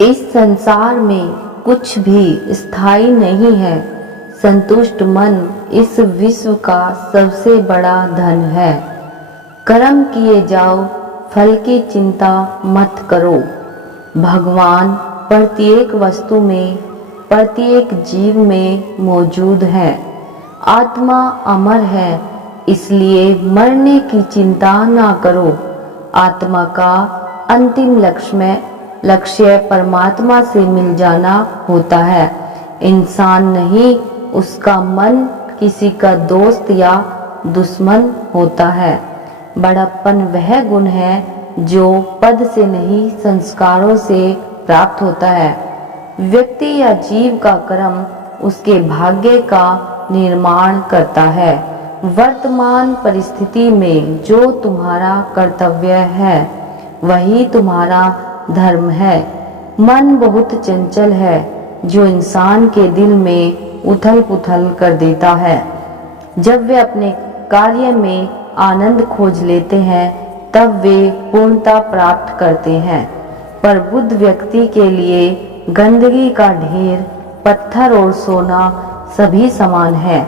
इस संसार में कुछ भी स्थायी नहीं है। संतुष्ट मन इस विश्व का सबसे बड़ा धन है। कर्म किए जाओ, फल की चिंता मत करो। भगवान प्रत्येक वस्तु में, प्रत्येक जीव में मौजूद है। आत्मा अमर है, इसलिए मरने की चिंता ना करो। आत्मा का अंतिम लक्ष्य परमात्मा से मिल जाना होता है। इंसान नहीं, उसका मन किसी का दोस्त या दुश्मन होता है। बड़प्पन वह गुण है जो पद से नहीं, संस्कारों से प्राप्त होता है। व्यक्ति या जीव का कर्म उसके भाग्य का निर्माण करता है। वर्तमान परिस्थिति में जो तुम्हारा कर्तव्य है वही तुम्हारा धर्म है। मन बहुत चंचल है जो इंसान के दिल में उथल पुथल कर देता है। जब वे अपने कार्य में आनंद खोज लेते हैं तब वे पूर्णता प्राप्त करते हैं। पर बुद्ध व्यक्ति के लिए गंदगी का ढेर, पत्थर और सोना सभी समान है।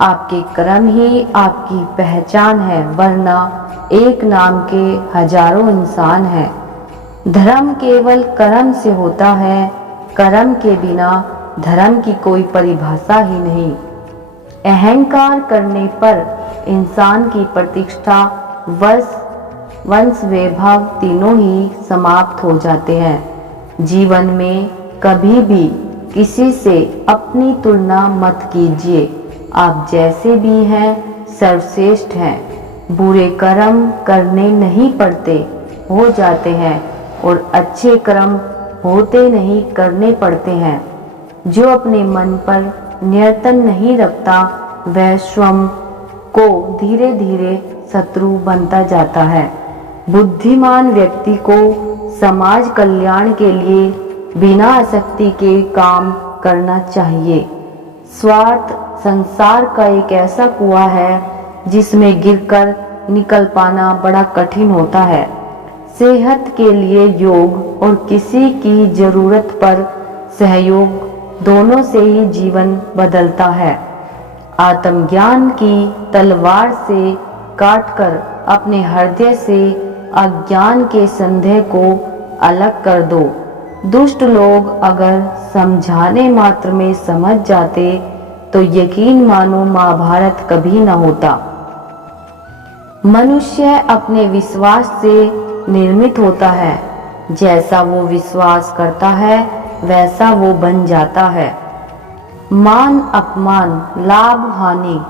आपके कर्म ही आपकी पहचान है, वरना एक नाम के हजारों इंसान हैं। धर्म केवल कर्म से होता है। कर्म के बिना धर्म की कोई परिभाषा ही नहीं। अहंकार करने पर इंसान की प्रतिष्ठा, वंश वैभव तीनों ही समाप्त हो जाते हैं। जीवन में कभी भी किसी से अपनी तुलना मत कीजिए। आप जैसे भी हैं सर्वश्रेष्ठ हैं। बुरे कर्म करने नहीं पड़ते, हो जाते हैं, और अच्छे कर्म होते नहीं, करने पड़ते हैं। जो अपने मन पर नियंत्रण नहीं रखता वह स्वयं को धीरे धीरे शत्रु बनता जाता है। बुद्धिमान व्यक्ति को समाज कल्याण के लिए बिना आसक्ति के काम करना चाहिए। स्वार्थ संसार का एक ऐसा कुआं है जिसमें गिरकर निकल पाना बड़ा कठिन होता है। सेहत के लिए योग और किसी की जरूरत पर सहयोग, दोनों से ही जीवन बदलता है। आत्मज्ञान की तलवार से काटकर अपने हृदय से अज्ञान के संदेह को अलग कर दो। दुष्ट लोग अगर समझाने मात्र में समझ जाते तो यकीन मानो महाभारत कभी न होता। मनुष्य अपने विश्वास से निर्मित होता है। जैसा वो विश्वास करता है वैसा वो बन जाता है। मान अपमान, लाभ हानि,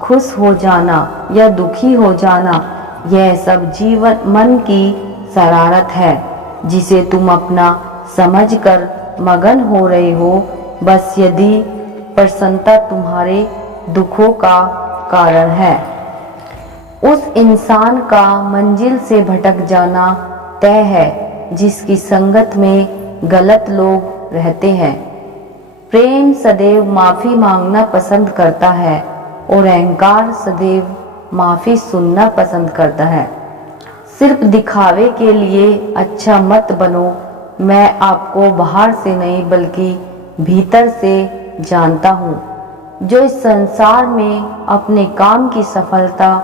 खुश हो जाना या दुखी हो जाना, यह सब जीवन मन की शरारत है जिसे तुम अपना समझकर मगन हो रहे हो। बस यदि प्रसन्नता तुम्हारे दुखों का कारण है, उस इंसान का मंजिल से भटक जाना तय है जिसकी संगत में गलत लोग रहते हैं। प्रेम सदैव माफी मांगना पसंद करता है और अहंकार सदैव माफी सुनना पसंद करता है। सिर्फ दिखावे के लिए अच्छा मत बनो। मैं आपको बाहर से नहीं बल्कि भीतर से जानता हूँ। जो इस संसार में अपने काम की सफलता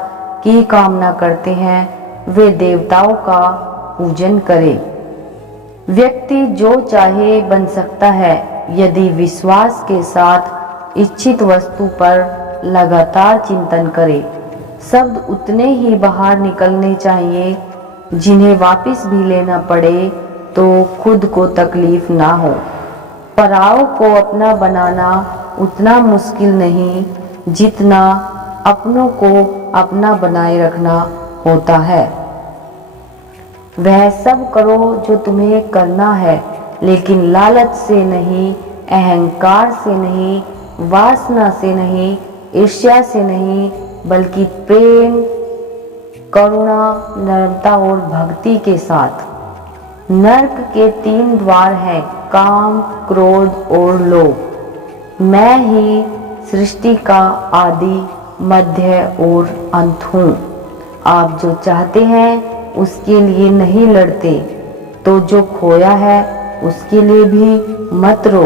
की कामना करते हैं वे देवताओं का पूजन करें। व्यक्ति जो चाहे बन सकता है यदि विश्वास के साथ इच्छित वस्तु पर लगातार चिंतन करे। शब्द उतने ही बाहर निकलने चाहिए जिन्हें वापस भी लेना पड़े तो खुद को तकलीफ ना हो। पराओं को अपना बनाना उतना मुश्किल नहीं जितना अपनों को अपना बनाए रखना होता है। वह सब करो जो तुम्हें करना है, लेकिन लालच से नहीं, अहंकार से नहीं, वासना से नहीं, ईर्ष्या से नहीं, बल्कि प्रेम, करुणा, नम्रता और भक्ति के साथ। नरक के 3 द्वार हैं, काम, क्रोध और लोभ। मैं ही सृष्टि का आदि, मध्य और अंत हूँ। आप जो चाहते हैं उसके लिए नहीं लड़ते तो जो खोया है उसके लिए भी मत रो।